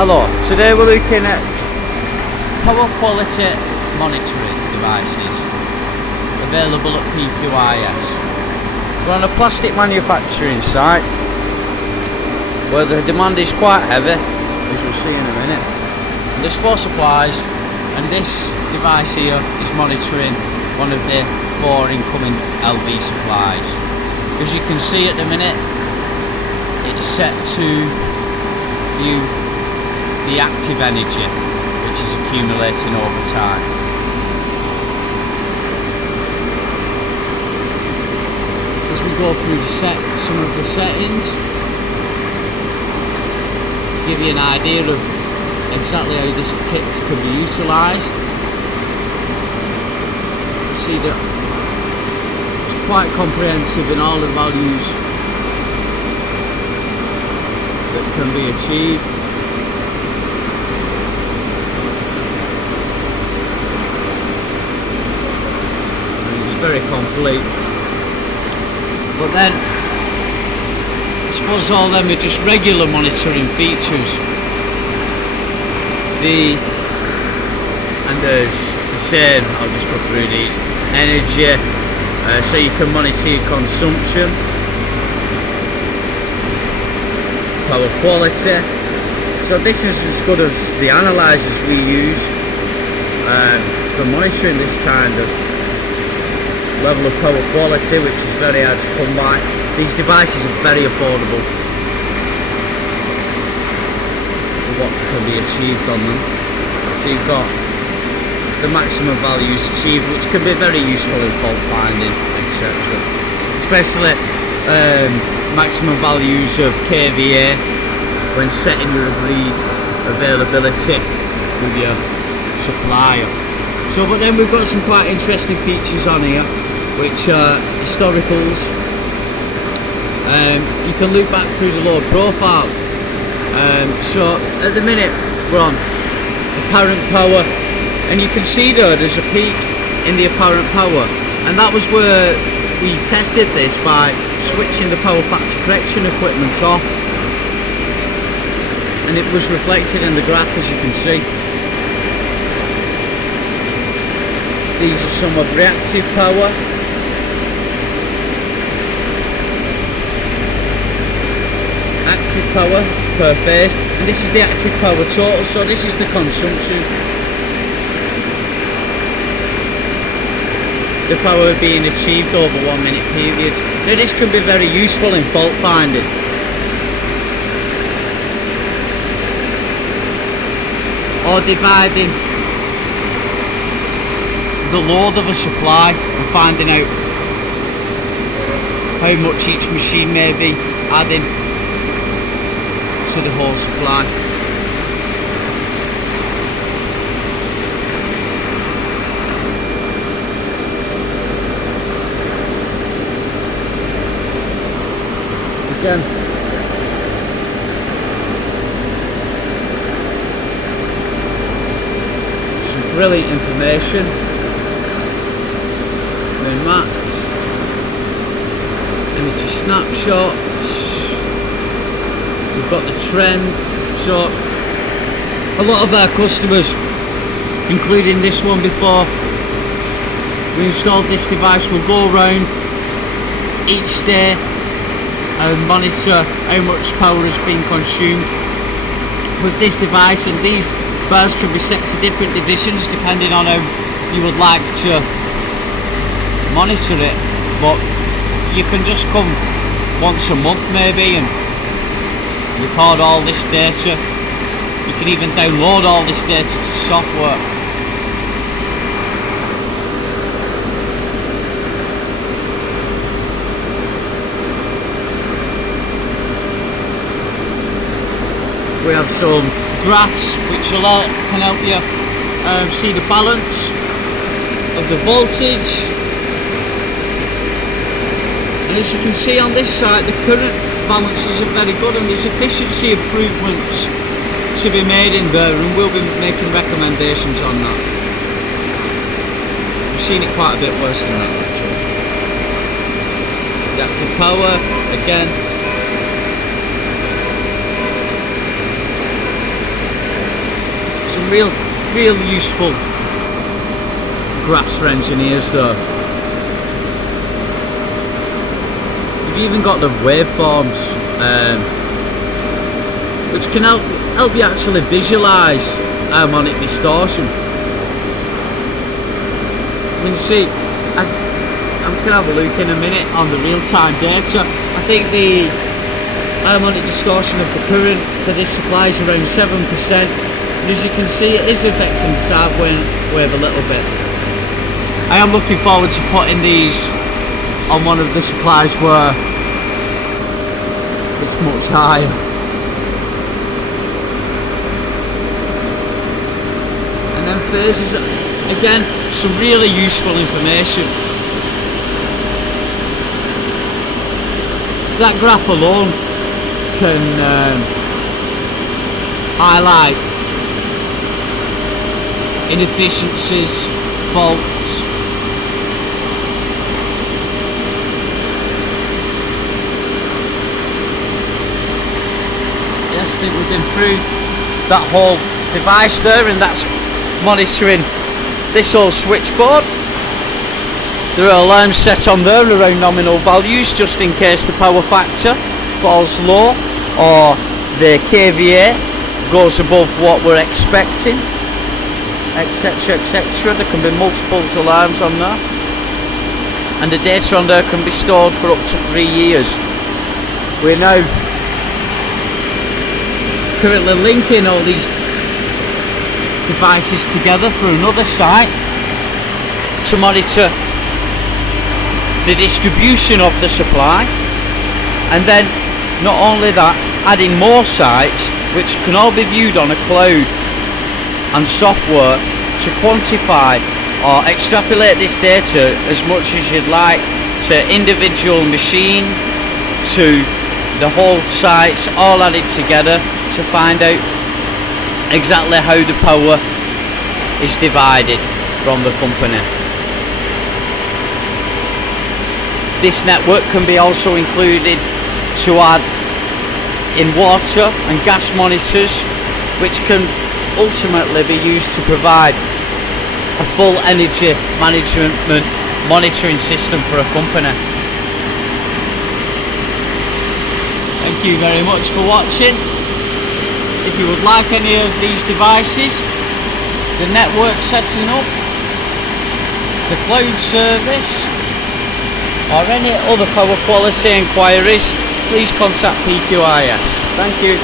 Hello, today we're looking at Power quality monitoring devices available at PQIS. we're on a plastic manufacturing site where the demand is quite heavy, as we'll see in a minute. And there's 4 supplies, and this device here is monitoring one of the 4 incoming LV supplies. As you can see at the minute, it's set to view the active energy which is accumulating over time. As we go through some of the settings, to give you an idea of exactly how this kit can be utilised, you see that it's quite comprehensive in all the values that can be achieved. Very complete, but then I suppose all them are just regular monitoring features. And there's the same, I'll just go through these. Energy, so you can monitor your consumption. Power quality, so this is as good as the analyzers we use for monitoring this kind of level of power quality, which is very hard to come by. These devices are very affordable for what can be achieved on them. So you've got the maximum values achieved, which can be very useful in fault finding, etc. Especially maximum values of kVA when setting your agreed availability with your supplier. So, but then we've got some quite interesting features on here, which are historicals. You can look back through the load profile. So at the minute we're on apparent power, and you can see there's a peak in the apparent power, and that was where we tested this by switching the power factor correction equipment off, and it was reflected in the graph, as you can see. These are some of reactive power. Active power per phase, and this is the active power total, so this is the consumption. The power being achieved over 1 minute periods. Now this can be very useful in fault finding. Or dividing the load of a supply and finding out how much each machine may be adding to the whole supply. Again, some brilliant information. Maps, energy snapshots, we've got the trend. So a lot of our customers, including this one before we installed this device, will go around each day and monitor how much power has been consumed with this device, and these bars can be set to different divisions depending on how you would like to monitor it, but you can just come once a month maybe and record all this data. You can even download all this data to software. We have some graphs which can help you see the balance of the voltage. And as you can see on this site, the current balances are very good, and there's efficiency improvements to be made in there, and we'll be making recommendations on that. We've seen it quite a bit worse than that actually. Reactive power, again, some real useful graphs for engineers though. You've even got the waveforms, which can help you actually visualize harmonic distortion. I mean, see, I'm going to have a look in a minute on the real-time data. I think the harmonic distortion of the current for this supply is around 7%, and as you can see, it is affecting the sine wave a little bit. I am looking forward to putting these on one of the supplies where it's much higher. And then phases, again, some really useful information. That graph alone can highlight inefficiencies, faults. Yes, I think we've been through that whole device there, and that's monitoring this whole switchboard. There are alarms set on there around nominal values just in case the power factor falls low or the kVA goes above what we're expecting, etc, etc. There can be multiple alarms on there, and the data on there can be stored for up to 3 years. We're now currently linking all these devices together for another site to monitor the distribution of the supply, and then not only that, adding more sites which can all be viewed on a cloud and software to quantify or extrapolate this data as much as you'd like to individual machine, to the whole sites all added together to find out exactly how the power is divided from the company. This network can be also included to add in water and gas monitors, which can ultimately be used to provide a full energy management monitoring system for a company. Thank you very much for watching. If you would like any of these devices, the network setting up, the cloud service, or any other power quality enquiries, please contact PQIS. Thank you.